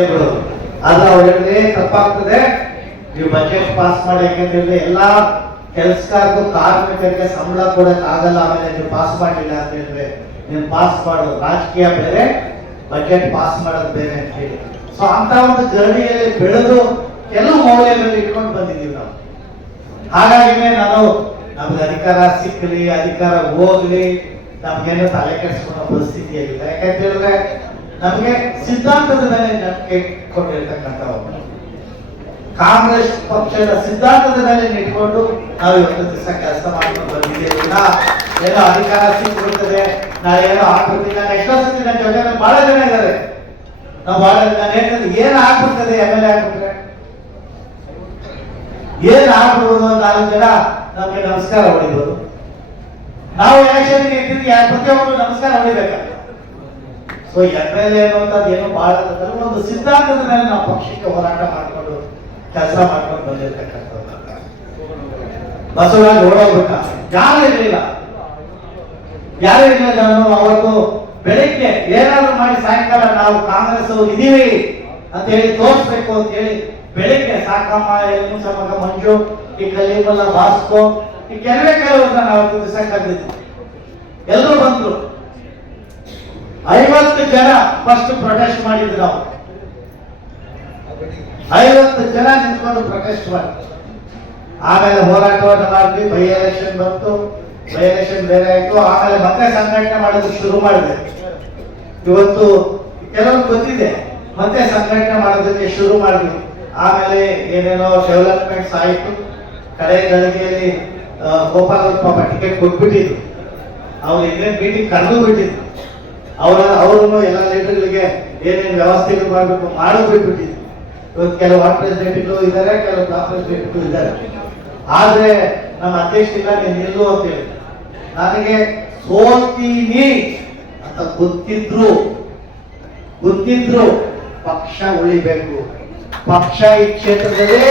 ಆದ್ರೆ ಅವ್ರು ಹೇಳಿದ್ರೆ ತಪ್ಪಾಗ್ತದೆ, ನೀವು ಬಜೆಟ್ ಪಾಸ್ ಮಾಡಿ. ಯಾಕಂದ್ರೆ ಎಲ್ಲಾ ಕೆಲಸಗಾರರು ಕಾರ್ಮಿಕರಿಗೆ ಸಂಬಳ ಕೊಡಕ್ ಆಗಲ್ಲ, ಆಮೇಲೆ ನೀವು ಪಾಸ್ ಮಾಡಿಲ್ಲ ಅಂತ ಹೇಳಿದ್ರೆ ನೀವು ಪಾಸ್ ಮಾಡೋದು ರಾಜಕೀಯ ಬೇರೆ, ಬಜೆಟ್ ಪಾಸ್ ಮಾಡೋದು ಬೇರೆ ಅಂತ ಹೇಳಿ. ಸೊ ಅಂತ ಒಂದು ಜರ್ನಿಯಲ್ಲಿ ಬೆಳೆದು ಕೆಲವು ಮೌಲ್ಯಗಳನ್ನು ಇಟ್ಕೊಂಡು ಬಂದಿದ್ದೀವಿ ನಾವು. ಹಾಗಾಗಿನೇ ನಾನು ನಮ್ಗೆ ಅಧಿಕಾರ ಸಿಕ್ಕಲಿ, ಅಧಿಕಾರ ಹೋಗ್ಲಿ, ನಮ್ಗೇನು ತಲೆ ಕೆಡಿಸ್ಕೊಳ್ಳೋ ಪರಿಸ್ಥಿತಿಯಾಗಿಲ್ಲ. ಯಾಕಂತ ಹೇಳಿದ್ರೆ ನಮಗೆ ಸಿದ್ಧಾಂತದ ಮೇಲೆ ನಂಬಿಕೆ ಕೊಟ್ಟಿರ್ತಕ್ಕಂಥವ್ರು, ಕಾಂಗ್ರೆಸ್ ಪಕ್ಷದ ಸಿದ್ಧಾಂತದ ಮೇಲೆ ನಿಂತ್ಕೊಂಡು ನಾವು ಇವತ್ತು ದಿವಸ ಕೆಲಸ ಮಾಡ್ಕೊಂಡು ಬಂದಿದ್ದೇವೆ. ಏನೋ ಅಧಿಕಾರ ಸಿಕ್ಕಿರ್ತದೆ, ನಾವೇನೋ ಆಗ್ಬಿಡ್ತೀವಿ. ನಾನು ಎಷ್ಟೋ ಸತಿ ನನ್ನ ಜೊತೆ ಬಹಳ ಜನ ಇದ್ದಾರೆ, ನಾವು ಬಹಳ ನಾನು ಹೇಳ್ತದೆ ಏನ್ ಆಗ್ಬಿಡ್ತದೆ, MLA ಆಗ್ಬಿಟ್ರೆ ಏನ್ ಆಗ್ಬಿಡ್ಬೋದು. 4 ಜನ ನಮ್ಗೆ ನಮಸ್ಕಾರ ಹೊಡಿಬೋದು. ನಾವು ಎಲೆಕ್ಷನ್ಗೆ ಇರ್ತೀವಿ, ಪ್ರತಿಯೊಬ್ಬರು ನಮಸ್ಕಾರ ಹೊಡಿಬೇಕಾಗ್ತದೆ. ಸೊ MLA ಅನ್ನುವಂಥದ್ದು ಏನು ಬಹಳ ಒಂದು ಸಿದ್ಧಾಂತದ ಮೇಲೆ ನಾವು ಪಕ್ಷಕ್ಕೆ ಹೋರಾಟ ಮಾಡಿಕೊಂಡು ಕೆಲಸ ಮಾಡ್ಕೊಂಡು ಬಂದಿರ್ತಕ್ಕಂಥದ್ದು. ಬಸವರಾಜ್ ಓಡೋಗ್ಬಿಟ್ಟ, ಯಾರು ಇರಲಿಲ್ಲ. ನಾನು ಅವತ್ತು ಬೆಳಿಗ್ಗೆ ಏನಾದ್ರು ಮಾಡಿ ಸಾಯಂಕಾಲ ನಾವು ಕಾಂಗ್ರೆಸ್ ಇದೀವಿ ಅಂತ ಹೇಳಿ ತೋರಿಸ್ಬೇಕು ಅಂತ ಹೇಳಿ ಬೆಳಿಗ್ಗೆ ಸಾಕಮ್ಮ, ಎಲ್ಮು ಸಮಗ, ಮಂಜು, ಈ ಕಲೀಮಲ್ಲ, ಬಾಸ್ಕೋ, ಈ ಕೆಲವ್ರನ್ನ ನಾವು ದಿವಸ ಕರೆದಿದ್ವಿ. ಎಲ್ಲರೂ ಬಂದ್ರು. 50 ಜನ ಫಸ್ಟ್ ಪ್ರೊಟೆಸ್ಟ್ ಮಾಡಿದ್ರು. ನಾವು 50 ಜನ ನಿಂತ್ಕೊಂಡು ಪ್ರೊಟೆಸ್ಟ್ ಮಾಡಿ ಆಮೇಲೆ ಹೋರಾಟವನ್ನು ಮಾಡಿದ್ವಿ. ಬೈ ಎಲೆಕ್ಷನ್ ಬಂತು, ಬೈ ಎಲೆಕ್ಷನ್ ಬೇರೆ ಆಯ್ತು. ಆಮೇಲೆ ಮತ್ತೆ ಸಂಘಟನೆ ಮಾಡೋದು ಶುರು ಮಾಡಿದೆ. ಇವತ್ತು ಕೆಲವರು ಗೊತ್ತಿದೆ, ಮತ್ತೆ ಸಂಘಟನೆ ಮಾಡೋದಕ್ಕೆ ಶುರು ಮಾಡಿದ್ವಿ. ಆಮೇಲೆ ಏನೇನೋ ಡೆವಲಪ್ಮೆಂಟ್ಸ್ ಆಯಿತು. ಕಡೆ ಗಳಿಗೆಯಲ್ಲಿ ಗೋಪಾಲ ಪಾಪ ಟಿಕೆಟ್ ಕೊಟ್ಬಿಟ್ಟಿದ್ರು, ಅವ್ರು ಇನ್ನೇನು ಮೀಟಿಂಗ್ ಕರೆದು ಬಿಟ್ಟಿದ್ರು. ಅವ್ರನ್ನು ಎಲ್ಲ ಲೀಡರ್ಗಳಿಗೆ ಏನೇನು ವ್ಯವಸ್ಥೆಗಳು ಮಾಡಬೇಕು ಮಾಡೋದು ಬಿಟ್ಬಿಟ್ಟಿದ್ರು. ಇವತ್ತು ಕೆಲವು ವಾರ್ಡ್ ಪ್ರೆಸಿಡೆಂಟ್ಗಳು ಇದ್ದಾರೆ, ಕೆಲವು ಬ್ಲಾಕ್ ಪ್ರೆಸಿಡೆಂಟ್ಗಳು ಇದ್ದಾರೆ. ಆದ್ರೆ ನಮ್ಮ ಅಧ್ಯಕ್ಷ ಇಲ್ಲ, ನೀನು ನಿಲ್ಲು ಅಂತ ಹೇಳಿ ನನಗೆ ಸೋಲ್ತೀನಿ ಅಂತ ಗೊತ್ತಿದ್ರು ಪಕ್ಷ ಉಳಿಬೇಕು, ಪಕ್ಷ ಈ ಕ್ಷೇತ್ರದಲ್ಲಿ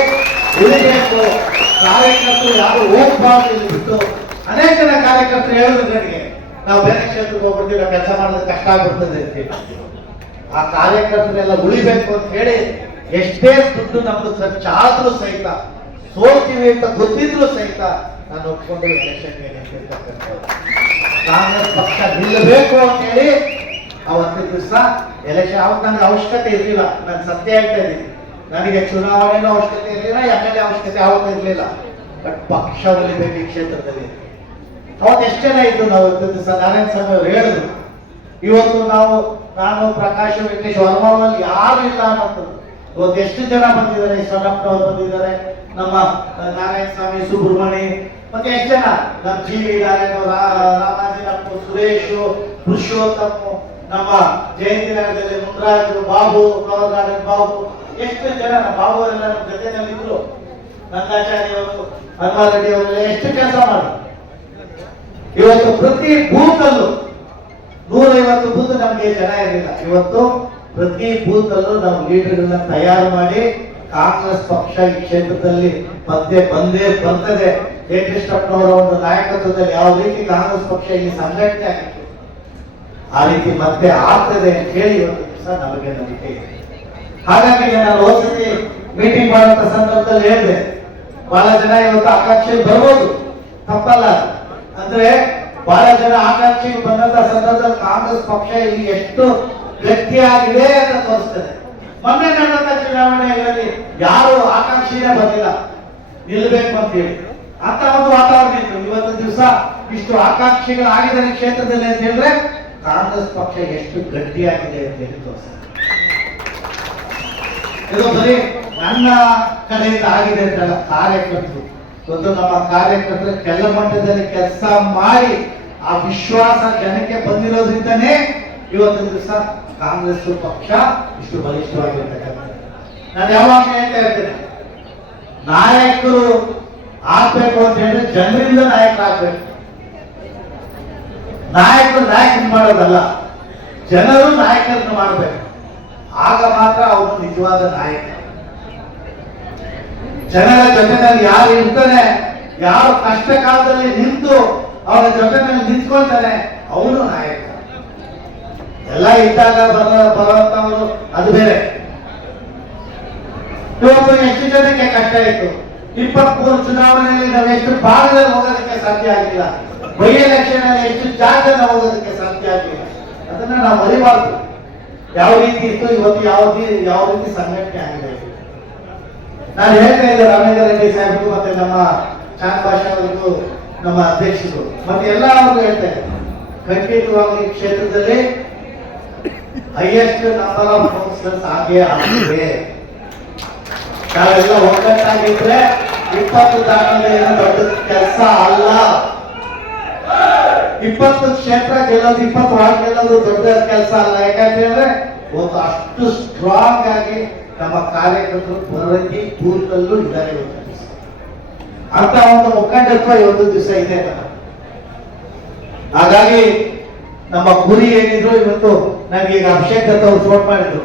ಉಳಿಬೇಕು, ಕಾರ್ಯಕರ್ತರು ಯಾರು ಹೋಗ್ಬಾರ್ದು ಬಿಟ್ಟು ಅನೇಕ ಜನ ಕಾರ್ಯಕರ್ತರು ಹೇಳಿದ್ರು ನನಗೆ, ನಾವು ಬೇರೆ ಕ್ಷೇತ್ರಕ್ಕೆ ಹೋಗ್ಬಿಡ್ತೀವಿ, ನಾವು ಕೆಲಸ ಮಾಡೋದು ಕಷ್ಟ ಆಗ್ಬಿಡ್ತದೆ ಅಂತ ಹೇಳಿ. ಆ ಕಾರ್ಯಕರ್ತರೆಲ್ಲ ಉಳಿಬೇಕು ಅಂತ ಹೇಳಿ ಎಷ್ಟೇ ದುಡ್ಡು ನಮ್ದು ಖರ್ಚಾದ್ರೂ ಸಹಿತ, ಸೋಲ್ತೀವಿ ಅಂತ ಗೊತ್ತಿದ್ರು ಸಹಿತ ನಾನು ಒಪ್ಕೊಂಡು ಎಲೆಕ್ಷನ್ಗೆ ನಿಂತಿರ್ತಕ್ಕಂಥದ್ದು. ಕಾಂಗ್ರೆಸ್ ಪಕ್ಷ ನಿಲ್ಲಬೇಕು ಅಂತ ಹೇಳಿ ಅವತ್ತು ದಿವಸ ಎಲೆಕ್ಷನ್, ಅವತ್ತು ನನಗೆ ಅವಶ್ಯಕತೆ ಇರಲಿಲ್ಲ. ನಾನು ಸತ್ಯ ಹೇಳ್ತಾ ಇದ್ದೀನಿ, ನನಗೆ ಚುನಾವಣೆನೂ ಅವಶ್ಯಕತೆ ಇರಲಿಲ್ಲ, MLA ಅವಶ್ಯಕತೆ ಯಾವತ್ತೂ ಇರಲಿಲ್ಲ. ಬಟ್ ಪಕ್ಷ ಉಳಿಬೇಕು ಈ ಕ್ಷೇತ್ರದಲ್ಲಿ. ಅವತ್ತು ಎಷ್ಟು ಜನ ಇದ್ದು ನಾವು ದಿವಸ ನಾರಾಯಣ ಸ್ವಾಮಿ ಅವರು ಹೇಳಿದ್ರು. ಇವತ್ತು ನಾನು ಪ್ರಕಾಶ್ ವೆಂಕಟೇಶ್ ವರ್ಮಾವಲ್ಲಿ ಯಾರು ಇಲ್ಲ ಅನ್ನೋದು. ಇವತ್ತು ಎಷ್ಟು ಜನ ಬಂದಿದ್ದಾರೆ, ಸೊನ್ನಪ್ಪನವ್ರು ಬಂದಿದ್ದಾರೆ, ನಮ್ಮ ನಾರಾಯಣ ಸ್ವಾಮಿ, ಸುಬ್ರಹ್ಮಣಿ, ಮತ್ತೆ ಎಷ್ಟು ಜನ ನಮ್ಮ GV ನಾರಾಯಣ, ರಾಮಾಜಿನಪ್ಪ, ಸುರೇಶ್, ಪುರುಷೋತ್ತಮ, ನಮ್ಮ ಜಯಂತಿನಗರದಲ್ಲಿ ಮುನ್ರಾಜರು, ಬಾಬು, ಫ್ಲವರ್ ಗಾರ್ಡನ್ ಬಾಬು, ಎಷ್ಟು ಜನ ನಮ್ಮ ಬಾಬು ಅವರೆಲ್ಲ ನಮ್ಮ ಜೊತೆನಲ್ಲಿದ್ರು. ನಂದಾಚಾರ್ಯವರು, ಹನುಮಾರೆಡ್ಡಿ ಅವರೆಲ್ಲ ಎಷ್ಟು ಕೆಲಸ ಮಾಡಿದ್ರು. ಇವತ್ತು ಪ್ರತಿ ಬೂತಲ್ಲೂ 150 ಬೂತ್ ನಮ್ಗೆ ಜನ ಇರಲಿಲ್ಲ. ಇವತ್ತು ಪ್ರತಿ ಬೂತ್ ಅಲ್ಲೂ ನಾವು ಲೀಡರ್ಗಳನ್ನ ತಯಾರು ಮಾಡಿ ಕಾಂಗ್ರೆಸ್ ಪಕ್ಷ ಈ ಕ್ಷೇತ್ರದಲ್ಲಿ ಮತ್ತೆ ಬಂದೇ ಬರ್ತದೆ. ಕೃಷ್ಣಪ್ಪನವರ ಒಂದು ನಾಯಕತ್ವದಲ್ಲಿ ಯಾವ ರೀತಿ ಕಾಂಗ್ರೆಸ್ ಪಕ್ಷ ಇಲ್ಲಿ ಸಂಘಟನೆ ಆಗಿತ್ತು, ಆ ರೀತಿ ಮತ್ತೆ ಆಗ್ತದೆ ಅಂತ ಹೇಳಿ ಇವತ್ತು ದಿವಸ ನಮಗೆ ನಂಬಿಕೆ ಇದೆ. ಹಾಗಾಗಿ ನಾನು ಹೋದ್ಸತಿ ಮೀಟಿಂಗ್ ಮಾಡುವಂತ ಸಂದರ್ಭದಲ್ಲಿ ಹೇಳಿದೆ, ಬಹಳ ಜನ ಇವತ್ತು ಆಕಾಂಕ್ಷೆಗೆ ಬರ್ಬೋದು, ತಪ್ಪಲ್ಲ. ಅಂದ್ರೆ ಬಹಳ ಜನ ಆಕಾಂಕ್ಷೆಗೆ ಬಂದಂತ ಸಂದರ್ಭದಲ್ಲಿ ಕಾಂಗ್ರೆಸ್ ಪಕ್ಷ ಇಲ್ಲಿ ಎಷ್ಟು ಗಟ್ಟಿಯಾಗಿದೆ ಅಂತ ತೋರಿಸ್ತದೆ. ಮೊನ್ನೆ ನಡೆದಂತ ಚುನಾವಣೆಗಳಲ್ಲಿ ಯಾರು ಆಕಾಂಕ್ಷೆಯೇ ಬಂದಿಲ್ಲ ನಿಲ್ಬೇಕು ಅಂತ ಹೇಳಿ, ಅಂತ ಒಂದು ವಾತಾವರಣ ಇತ್ತು. ಇವತ್ತು ದಿವಸ ಇಷ್ಟು ಆಕಾಂಕ್ಷಿಗಳಾಗಿದ್ದಾರೆ ಕ್ಷೇತ್ರದಲ್ಲಿ ಅಂತ ಹೇಳಿದ್ರೆ ಕಾಂಗ್ರೆಸ್ ಪಕ್ಷ ಎಷ್ಟು ಗಟ್ಟಿಯಾಗಿದೆ ಅಂತ ಹೇಳಿ ತೋರಿಸ್ತದೆ. ಇದು ಬರೀ ನನ್ನ ಕಡೆಯಿಂದ ಆಗಿದೆ ಅಂತಲ್ಲ, ಕಾರ್ಯಕರ್ತರು ಇವತ್ತು ನಮ್ಮ ಕಾರ್ಯಕರ್ತರು ಕೆಲ ಮಟ್ಟದಲ್ಲಿ ಕೆಲಸ ಮಾಡಿ ಆ ವಿಶ್ವಾಸ ಜನಕ್ಕೆ ಬಂದಿರೋದ್ರಿಂದನೇ ಇವತ್ತು ದಿವಸ ಕಾಂಗ್ರೆಸ್ ಪಕ್ಷ ಇಷ್ಟು ಬಲಿಷ್ಠವಾಗಿರ್ತಕ್ಕಂಥದ್ದು. ನಾನು ಯಾವಾಗ ಹೇಳ್ತಾ ಇರ್ತೇನೆ, ನಾಯಕರು ಆಗ್ಬೇಕು ಅಂತ ಹೇಳಿದ್ರೆ ಜನರಿಂದ ನಾಯಕರಾಗಬೇಕು. ನಾಯಕರು ಮಾಡೋದಲ್ಲ, ಜನರು ನಾಯಕರನ್ನು ಮಾಡಬೇಕು. ಆಗ ಮಾತ್ರ ಅವನು ನಿಜವಾದ ನಾಯಕ. ಜನರ ಜೊತೆನಲ್ಲಿ ಯಾರು ಇರ್ತಾನೆ, ಯಾರು ಕಷ್ಟ ಕಾಲದಲ್ಲಿ ನಿಂತು ಅವರ ಜೊತೆನಲ್ಲಿ ನಿಂತ್ಕೊಳ್ತಾನೆ, ಅವನು ನಾಯಕ. ಎಲ್ಲ ಇದ್ದಾಗ ಬರುವಂತವರು ಅದು ಬೇರೆ, ಎಷ್ಟು ಜನಕ್ಕೆ ಕಷ್ಟ ಇತ್ತು. 23 ಚುನಾವಣೆಯಲ್ಲಿ ನಾವು ಎಷ್ಟು ಭಾಗದಲ್ಲಿ ಹೋಗೋದಕ್ಕೆ ಸಾಧ್ಯ ಆಗಿಲ್ಲ. ಬೈ ಎಲೆಕ್ಷನ್ ಅಲ್ಲಿ ಎಷ್ಟು ಜಾಗದಲ್ಲಿ ಹೋಗೋದಕ್ಕೆ ಸಾಧ್ಯ ಆಗಿಲ್ಲ. ಅದನ್ನ ನಾವು ಮರಿಬಾರ್ದು. ಯಾವ ರೀತಿ ಇತ್ತು ಇವತ್ತು ಯಾವ ರೀತಿ ಸಂಘಟನೆ ಆಗಿದೆ. ನಾನು ಹೇಳ್ತಾ ಇದ್ದೆ ರಾಮೇಂದ್ರ ರೆಡ್ಡಿ ಸಾಹೇಬ್ರು ಮತ್ತೆ ನಮ್ಮ ಚಾಂದ್ ಭಾಷಾ ಅವರಿಗೂ ನಮ್ಮ ಅಧ್ಯಕ್ಷರು ಮತ್ತೆ ಎಲ್ಲ ಅವ್ರಿಗೂ ಹೇಳ್ತಾ ಇದ್ದಾರೆ, ಖಂಡಿತವಾಗಿ ಕ್ಷೇತ್ರದಲ್ಲಿ ಹೈಯೆಸ್ಟ್ ನಂಬರ್ ಆಫ್ ಕೌನ್ಸಿಲರ್ಸ್ ಆಗಿದೆ. ನಾವೆಲ್ಲ ಒಗ್ಗಟ್ಟಾಗಿದ್ರೆ 20 ದಾಖಲೆ ಏನು ದೊಡ್ಡ ಕೆಲಸ ಅಲ್ಲ. 20 ಕ್ಷೇತ್ರ ಗೆಲ್ಲೋದು, 20 ವಾರ್ಡ್ ಗೆಲ್ಲೋದು ದೊಡ್ಡ ಕೆಲಸ ಅಲ್ಲ. ಯಾಕಂತಂದ್ರೆ ಒಂದು ಅಷ್ಟು ಸ್ಟ್ರಾಂಗ್ ಆಗಿ ನಮ್ಮ ಕಾರ್ಯಕರ್ತರು ಪ್ರತಿ ಬೂತಲ್ಲೂ ಇದ್ದಾರೆ. ಅಂತ ಒಂದು ಮುಖಂಡತ್ವ ಇವತ್ತು ದಿವಸ ಇದೆ. ಹಾಗಾಗಿ ನಮ್ಮ ಗುರಿ ಏನಿದ್ರು ಇವತ್ತು ನಮ್ಗೆ ಈಗ ಅಭಿಷೇಕ್ ದತ್ತ ಅವರು ಫೋನ್ ಮಾಡಿದ್ರು,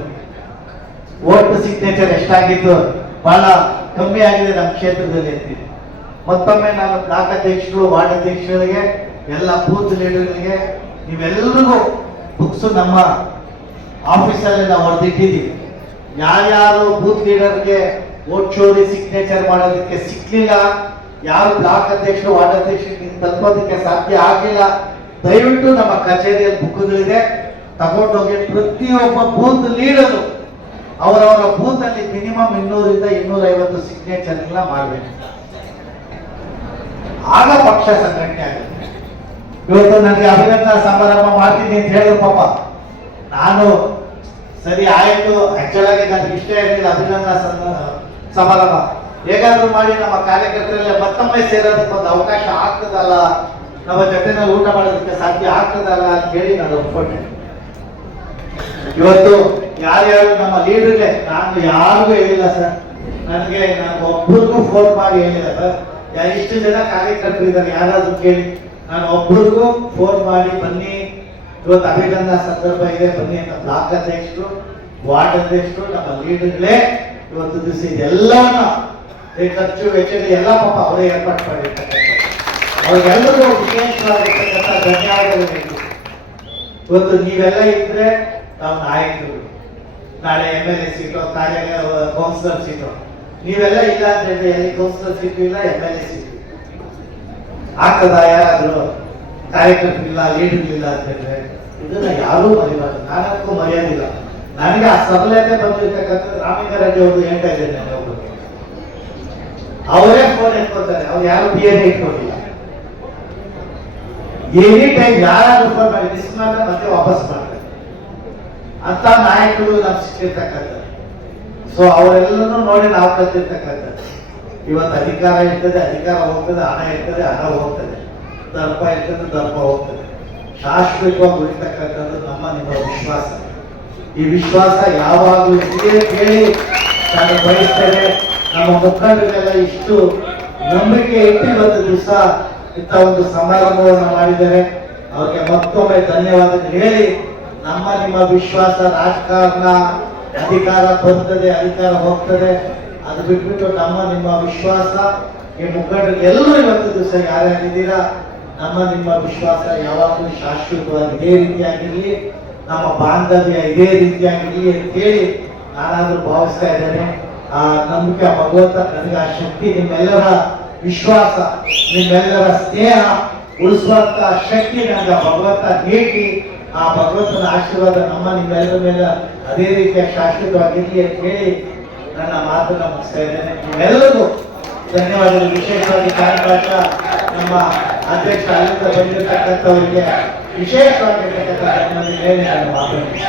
ವೋಟ್ ಸಿಗ್ನೇಚರ್ ಎಷ್ಟಾಗಿದ್ದು ಬಹಳ ಕಮ್ಮಿ ಆಗಿದೆ ನಮ್ಮ ಕ್ಷೇತ್ರದಲ್ಲಿ ಅಂತಿದೆ. ಮತ್ತೊಮ್ಮೆ ನಾನು ಬ್ಲಾಕ್ ಅಧ್ಯಕ್ಷರು, ವಾರ್ಡ್ ಅಧ್ಯಕ್ಷರಿಗೆ, ಎಲ್ಲ ಬೂತ್ ಲೀಡರ್ಗಳಿಗೆ ನೀವೆಲ್ಲರಿಗೂ ಬುಕ್ಸ್ ನಮ್ಮ ಆಫೀಸಲ್ಲಿ ನಾವು ಹೊರದಿಟ್ಟಿದ್ದೀವಿ. ಯಾರ್ಯಾರು ಬೂತ್ ಲೀಡರ್ಗೆ ವೋಟ್ ಚೋರಿ ಸಿಗ್ನೇಚರ್ ಮಾಡೋದಕ್ಕೆ ಸಿಕ್ಲಿಲ್ಲ, ಯಾರು ಬ್ಲಾಕ್ ಅಧ್ಯಕ್ಷರು, ವಾರ್ಡ್ ಅಧ್ಯಕ್ಷರಿಗೆ ತಲುಪೋದಕ್ಕೆ ಸಾಧ್ಯ ಆಗಿಲ್ಲ, ದಯವಿಟ್ಟು ನಮ್ಮ ಕಚೇರಿಯಲ್ಲಿ ಬುಕ್ಗಳಿದೆ, ತಗೊಂಡೋಗಿ ಪ್ರತಿಯೊಬ್ಬ ಬೂತ್ ಲೀಡರು ಅವರವರ ಬೂತ್ ಅಲ್ಲಿ ಮಿನಿಮಮ್ 200 ಇಂದ 250 ಸಿಗ್ನೇಚರ್ ಎಲ್ಲ ಮಾಡಬೇಕು. ಆಗ ಪಕ್ಷ ಸಂಘಟನೆ ಆಗುತ್ತೆ. ಇವತ್ತು ನನಗೆ ಅಭಿನಂದನಾ ಸಮಾರಂಭ ಮಾಡ್ತೀನಿ ಅಂತ ಹೇಳಿದ್ರು ಪಾಪ. ನಾನು ಸರಿ ಆಯ್ತು, ಆಕ್ಚುಲ್ ಆಗಿ ನನಗೆ ಇಷ್ಟ ಇರಲಿಲ್ಲ ಅಭಿನಂದನಾ ಸಮಾರಂಭ. ಹೇಗಾದ್ರೂ ಮಾಡಿ ನಮ್ಮ ಕಾರ್ಯಕರ್ತರಲ್ಲೇ ಮತ್ತೊಮ್ಮೆ ಸೇರೋದಕ್ಕೆ ಒಂದು ಅವಕಾಶ ಆಗ್ತದಲ್ಲ, ನಮ್ಮ ಜೊತೆನಲ್ಲಿ ಊಟ ಮಾಡೋದಕ್ಕೆ ಸಾಧ್ಯ ಆಗ್ತದಲ್ಲ ಅಂತ ಹೇಳಿ ನಾನು ಒಪ್ಕೊಂಡೆ. ಇವತ್ತು ಯಾರ್ಯಾರು ನಮ್ಮ ಲೀಡರ್ಗೆ ನಾನು ಯಾರಿಗೂ ಹೇಳಿಲ್ಲ ಸರ್, ನಾನು ಒಬ್ಬರಿಗೂ ಫೋನ್ ಮಾಡಿ ಹೇಳಿಲ್ಲ ಸರ್. ಇಷ್ಟು ಜನ ಕಾರ್ಯಕರ್ತರು ಇದ್ದಾರೆ, ಯಾರಾದ್ರೂ ಕೇಳಿ, ನಾನು ಒಬ್ಬರಿಗೂ ಫೋನ್ ಮಾಡಿ ಬನ್ನಿ ಇವತ್ತು ಅಭಿನಂದನಾ ಸಂದರ್ಭ ಇದೆ ಬನ್ನಿ ಅಂತ ಬ್ಲಾಕ್ ಅಧ್ಯಕ್ಷರು, ವಾರ್ಡ್ ಅಧ್ಯಕ್ಷರು, ನಮ್ಮ ಲೀಡರ್ಗಳೇ ಇವತ್ತು ದಿವಸ ಇದೆಲ್ಲವನ್ನ ಖರ್ಚು ವೆಚ್ಚ ಎಲ್ಲ ಪಾಪ ಅವರೇ ಏರ್ಪಾಡು ಮಾಡಿರ್ತಕ್ಕಂಥ ಅವ್ರಿಗೆಲ್ಲರಿಗೂ ವಿಶೇಷವಾಗಿರ್ತಕ್ಕಂಥ ಧನ್ಯವಾದಗಳು ಬೇಕು. ಇವತ್ತು ನೀವೆಲ್ಲ ಇದ್ರೆ ನಾವು ನಾಯಕರು, ನಾಳೆ MLA ಸೀಟು, ಕೌನ್ಸಿಲರ್ ಸೀಟು, ನೀವೆಲ್ಲ ಇಲ್ಲ ಅಂತ ಹೇಳಿದ್ರೆ ಎಲ್ಲಿ ಕೌನ್ಸಿಲರ್ ಸೀಟು ಇಲ್ಲ, MLA ಸೀಟು ಆಗ್ತದ? ಯಾರಾದ್ರೂ ಕಾರ್ಯಕರ್ತರಿಲ್ಲ, ಲೀಡರ್ಗಳಿಲ್ಲ ಅಂತ ಹೇಳಿದ್ರೆ ಇದನ್ನ ಯಾರೂ ಮರಿಬಾರ್ದು. ನಾನಕ್ಕೂ ಮರ್ಯಾದಿಲ್ಲ. ನನಗೆ ಆ ಸಬಲತೆ ಬಂದಿರ್ತಕ್ಕಂಥದ್ದು ರಾಮೇಂದ್ರ ರೆಡ್ಡಿ ಅವರು ಹೇಳ್ತಾ ಇದ್ದೇನೆ. ನಾನು ಅವರೇ ಫೋನ್ ಇಟ್ಕೊಳ್ತಾರೆ, ಅವ್ರು ಯಾರು PA ಇಟ್ಕೊಂಡಿಲ್ಲ. ಎನಿ ಟೈಮ್ ಯಾರಾದ್ರೂ ಫೋನ್ ಮಾಡಿ ಮಿಸ್ ಮಾಡಿದ್ರೆ ಮತ್ತೆ ವಾಪಸ್ ಮಾಡ್ತಾರೆ. ಅಂತ ನಾಯಕರು ನಮ್ಗೆ ಸಿಕ್ಕಿರ್ತಕ್ಕಂಥದ್ದು. ಸೊ ಅವರೆಲ್ಲರೂ ನೋಡಿ ನಾವು ಕಲ್ತಿರ್ತಕ್ಕಂಥದ್ದು. ಇವತ್ತು ಅಧಿಕಾರ ಇರ್ತದೆ, ಅಧಿಕಾರ ಹೋಗ್ತದೆ, ಹಣ ಇರ್ತದೆ, ಹಣ ಹೋಗ್ತದೆ, ದರ್ಪ ಇರ್ತದೆ, ದರ್ಪ ಹೋಗ್ತದೆ. ಶಾಶ್ವತವಾಗಿ ಉಳಿತಕ್ಕಂಥದ್ದು ನಮ್ಮ ನಿಮ್ಮ ವಿಶ್ವಾಸ. ಈ ವಿಶ್ವಾಸ ಯಾವಾಗಲೂ ಇದೇ ಕೇಳಿ ನಾನು ಬಯಸ್ತೇನೆ. ನಮ್ಮ ಮುಖಂಡರಿಗೆಲ್ಲ ಇಷ್ಟು ನಂಬಿಕೆ ಇಟ್ಟು ಇವತ್ತು ದಿವಸ ಇಂಥ ಒಂದು ಸಮಾರಂಭವನ್ನು ಮಾಡಿದ್ದಾರೆ. ಅವ್ರಿಗೆ ಮತ್ತೊಮ್ಮೆ ಧನ್ಯವಾದಗಳು ಹೇಳಿ, ನಮ್ಮ ನಿಮ್ಮ ವಿಶ್ವಾಸ, ರಾಜಕಾರಣ ಅಧಿಕಾರ ಬರ್ತದೆ, ಅಧಿಕಾರ ಹೋಗ್ತದೆ, ಅದು ಬಿಟ್ಬಿಟ್ಟು ನಮ್ಮ ನಿಮ್ಮ ವಿಶ್ವಾಸ ಈ ಮುಖಂಡರಿಗೆ ಎಲ್ಲರೂ ಇವತ್ತು ದಿವಸ ಯಾರ್ಯಾರಿದ್ದೀರಾ, ನಮ್ಮ ನಿಮ್ಮ ವಿಶ್ವಾಸ ಯಾವಾಗಲೂ ಶಾಶ್ವತವಾಗಿ ಇದೇ ರೀತಿಯಾಗಿರಲಿ, ನಮ್ಮ ಬಾಂಧವ್ಯ ಇದೇ ರೀತಿಯಾಗಿರಲಿ ಅಂತ ಹೇಳಿ ನಾನಾದ್ರೂ ಭಾವಿಸ್ತಾ ಇದ್ದೇನೆ. ಆ ನಂಬಿಕೆ ಭಗವಂತ ನನಗೆ ಆ ಶಕ್ತಿ, ನಿಮ್ಮೆಲ್ಲರ ವಿಶ್ವಾಸ, ನಿಮ್ಮೆಲ್ಲರ ಸ್ನೇಹ ಉಳಿಸುವಂತ ಶಕ್ತಿ ನನಗೆ ಭಗವಂತ ನೀಡಿ, ಆ ಭಗವಂತನ ಆಶೀರ್ವಾದ ನಮ್ಮ ನಿಮ್ಮೆಲ್ಲರ ಮೇಲೆ ಅದೇ ರೀತಿಯ ಶಾಶ್ವತವಾಗಿರಲಿ ಅಂತ ಹೇಳಿ ನನ್ನ ಮಾತನ್ನ ಮುಗಿಸ್ತಾ ಇದ್ದೇನೆ. ನಿಮ್ಮೆಲ್ಲರಿಗೂ ಧನ್ಯವಾದಗಳು. ವಿಶೇಷವಾಗಿ ಕಾರ್ಯಕ್ರಮ ನಮ್ಮ ಅಧ್ಯಕ್ಷ ಅಲ್ಲಿಂದ ಬಂದಿರತಕ್ಕಂಥವರಿಗೆ ವಿಶೇಷವಾಗಿರ್ತಕ್ಕಂಥ ಧನ್ಯವಾದ ಹೇಳಿ ನನ್ನ ಮಾತನ್ನು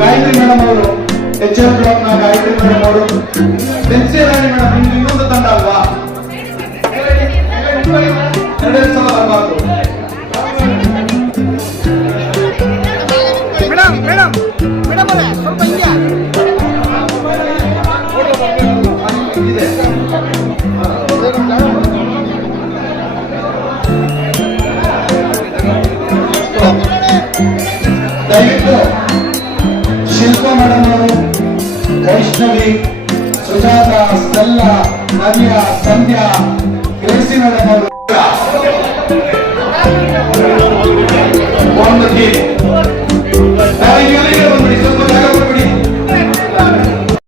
ಗಾಯತ್ರಿ ಮೇಡಮ್ ಅವರು, HM ಬ್ಲಾಕ್ ನ ಗಾಯತ್ರಿ ಮೇಡಮ್ ಅವರು, ಬೆನ್ಸಿರಾಣಿ ಮೇಡಮ್, ನಿಮ್ಗೆ ಇನ್ನೊಂದು ತಂಡ ಅಲ್ವಾ, ಎರಡೆರಡು ಸಲ ಬರಬಾರ್ದು. ದಯವಿಟ್ಟು ಶಿಲ್ಪಾ ಮೇಡಮ್ ಅವರು, ವೈಷ್ಣವಿ, ಸುಜಾತ, ಸ್ಟೆಲ್ಲಾ, ನವ್ಯ, ಸಂಧ್ಯಾ, ಗ್ರೇಸಿ ಮೇಡಮ್ ಅವರು ಒಂದು ಟೀಮ್